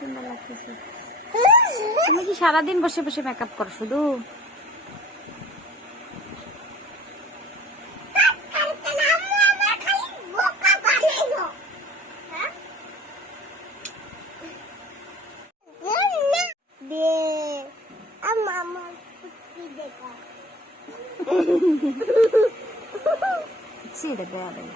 সুন্দর লাগতেছে তুমি কি সারাদিন বসে বসে মেকআপ করো শুধু See the belly.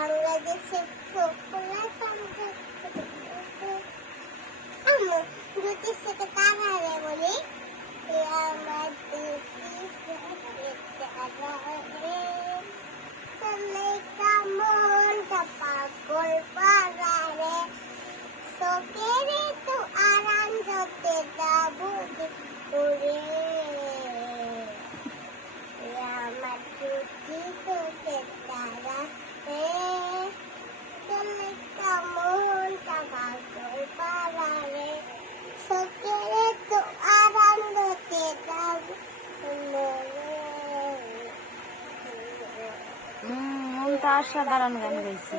বাংলাদেশের সকলা আশা দাঁড়ানো গান গাইছি।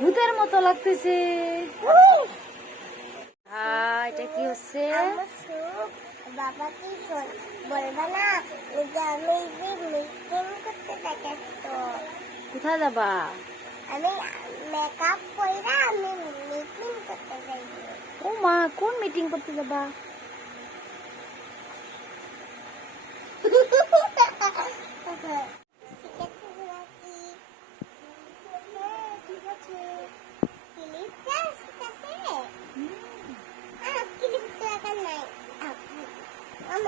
ভূতের মতো লাগতেছে। এটা কি হচ্ছে? বলবা না যে আমি করতে দেখাচ্ছো কোথায় যাবা? আমি মেকআপ কইরা আমি মিটিং করতে যাই ও মা কোন মিটিং করতে যাবা ঠিক আছে নাকি ঠিক আছে ক্লিপ ঠিক আছে আহ ক্লিপ তো এখন নাই আমার ক্লিপ তো এখন আছে আমার একটা ফুল দিয়ে আমার ছবি বানা ফুল দিয়ে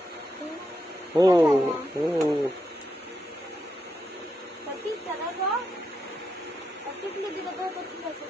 হুম হুম ঠিক আছে টিকলি দিলে তো ঠিক আছে